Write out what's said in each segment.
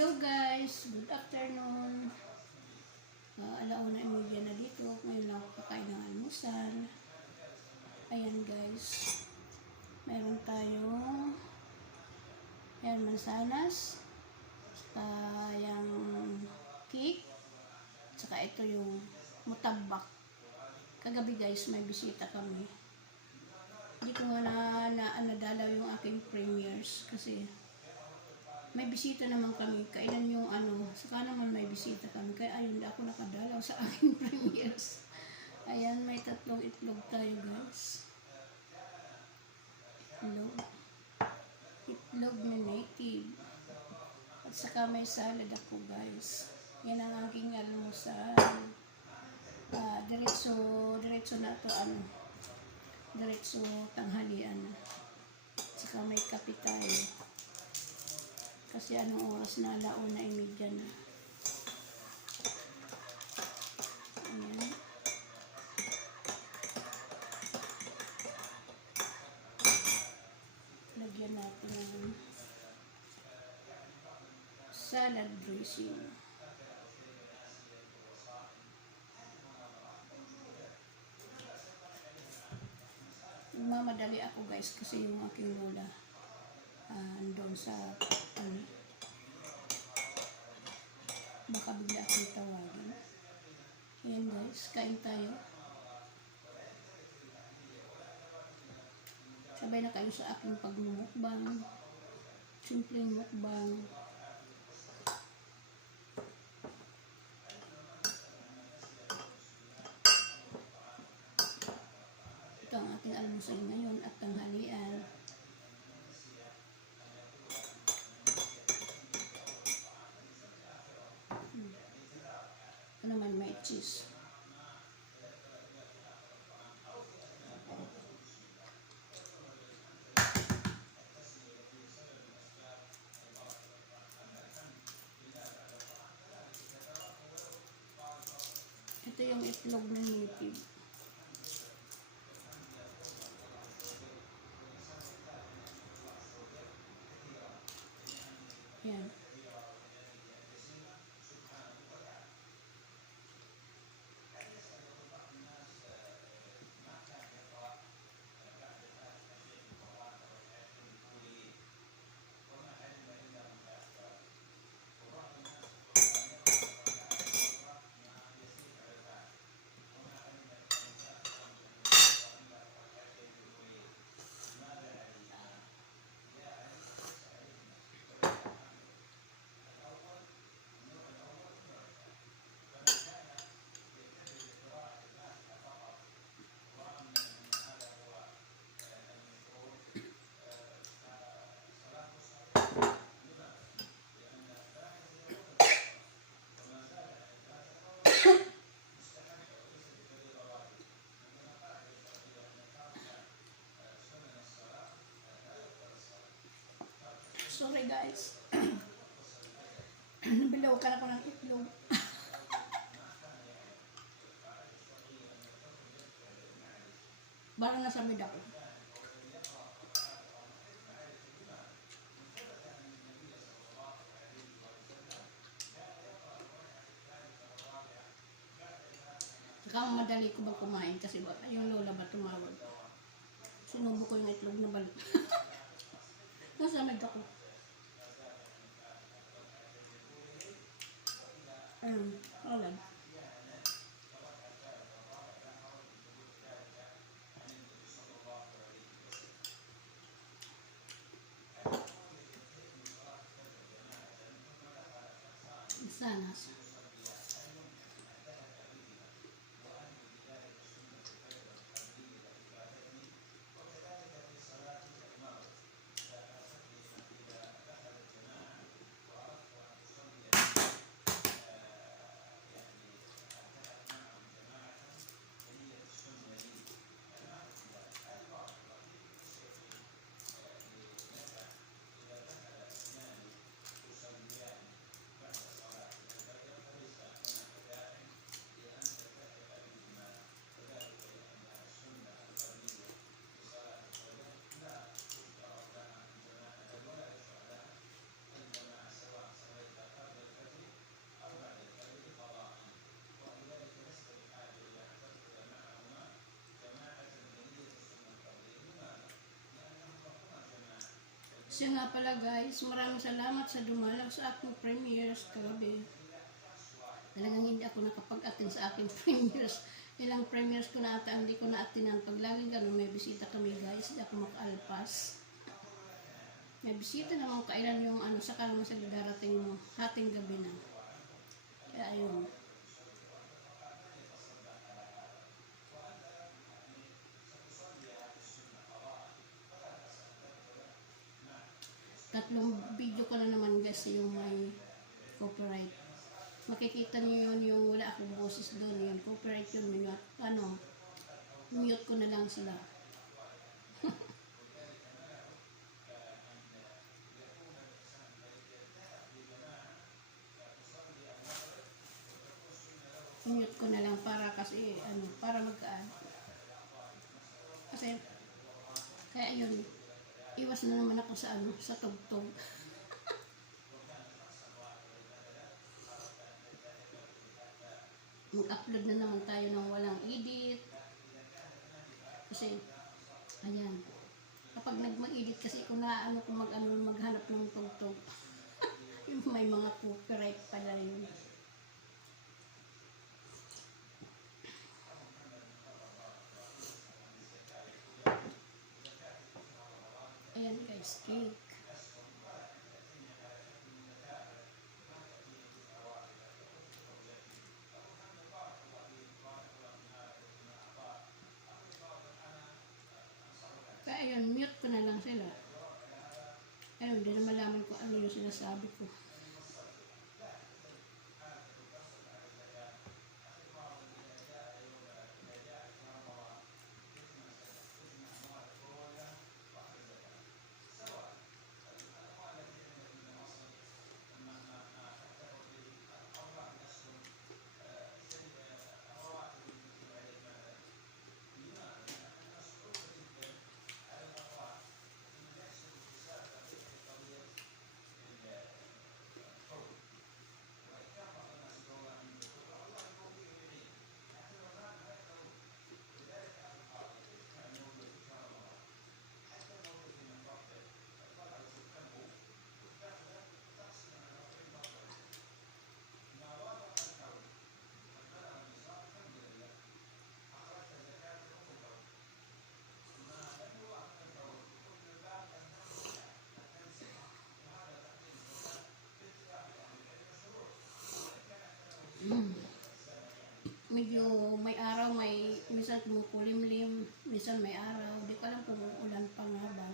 Hello guys, good afternoon. Alauna imedya na dito. Ngayon lang ako kakain ng almusal. Ayan guys. Meron tayong mansanas. Yung cake. Saka ito yung mutabak. Kagabi guys, may bisita kami. Hindi ko nga nadalaw yung aking premiers kasi may bisita naman kami. Kailan yung saka naman may bisita kami. Kaya ayun, ako nakadalaw sa aking premiers. Ayan, may tatlong itlog tayo guys. Itlog na native. At saka may salad ako guys. Yan ang aking almusal. Diretso na to diretso tanghalian. At saka may kape tayo. Kasi anong oras na, alauna imedya na. Ayan. Lagyan natin ng salad dressing. Mamadali ako guys kasi yung aking lola andun sa baka bigla akong tawagin. Ayan guys, kain tayo. Sabay na kayo sa aking pagmumukbang. Simpleng mukbang. Ito ang ating almusal ngayon at tanghalian. Ito naman may cheese. Ito yung itlog na native. Yan. Sorry guys. Nabilaw ka na ko ng itlog. Barang nasa mid ako. Saka madali ko ba kumain kasi yung lola ba tumawag. Sinubo ko yung itlog na balik. Nasa mid ako. Ayun, alad. Sanas. Siya nga pala guys, maraming salamat sa dumalaw sa aking premieres kagabi. Talagang hindi ako nakapag-attend sa aking premieres. Ilang premieres ko na ata, hindi ko na-attendan. Pag laging gano'n, may bisita kami guys, hindi ako makaalpas. May bisita naman kailan yung ano, saka naman sa darating mo, hating gabi na. Kaya ayun. Tatlong video ko na naman guys yung may copyright. Makikita niyo yun yung wala akong boses doon. Yung copyright yun, mute, ano, mute ko na lang sila. Mute ko na lang para kasi, ano, para mag-add. Kasi, kaya yun, iwas na naman ako sa, ano, sa tugtog. Mag-upload na naman tayo ng walang edit. Kasi, ayan. Kapag nag-edit kasi kung naano kung maghanap ng tugtog. Yung may mga copyright pala yun. Ayan guys, cake. Kaya ayun, mute ko na lang sila. Ayun, hindi na malaman ko ano yung sinasabi ko. Medyo may araw, minsan kumukulimlim, minsan may araw. Di ko alam kung ulan pa nga ba.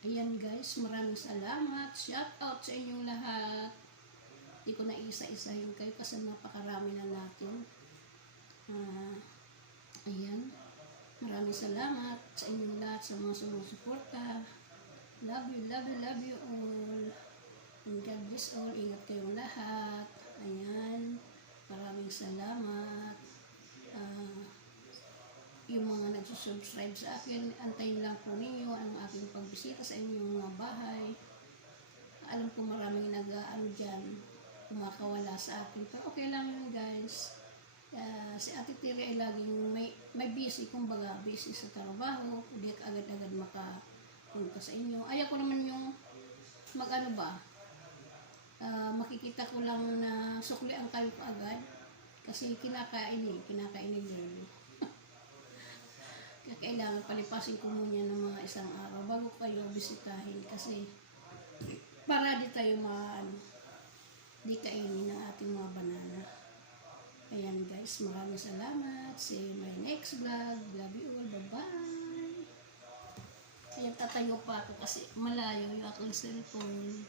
Ayan guys, maraming salamat. Shout out sa inyong lahat. Hindi ko na isa-isahin kayo kasi napakarami na natin. Ayan. Maraming salamat sa inyong lahat sa mga sumusuporta. Love you, love you, love you all. And God bless all. Ingat kayong lahat. Ayan. Maraming salamat. Yung mga nagsusubscribe sa akin, antayin lang po ninyo ang aking pagbisita sa inyong mga bahay. Alam ko maraming nag-aano dyan, kumakawala sa akin. Pero okay lang yun guys. Si Ate Tiri ay laging may busy, kumbaga busy sa trabaho. Hindi agad-agad makapunta sa inyo. Ayaw ko naman yung mag-ano ba, makikita ko lang na suklian kayo kaagad. Kasi kinakain nyo. Kailangan palipasin ko muna ng mga isang araw bago kayo bisitahin kasi para di tayo di kainin ng ating mga banana. Ayan guys, maraming salamat. See you in my next vlog. Love you all. Bye-bye. Ayan, tatayo pa ako kasi malayo yung aking cellphone.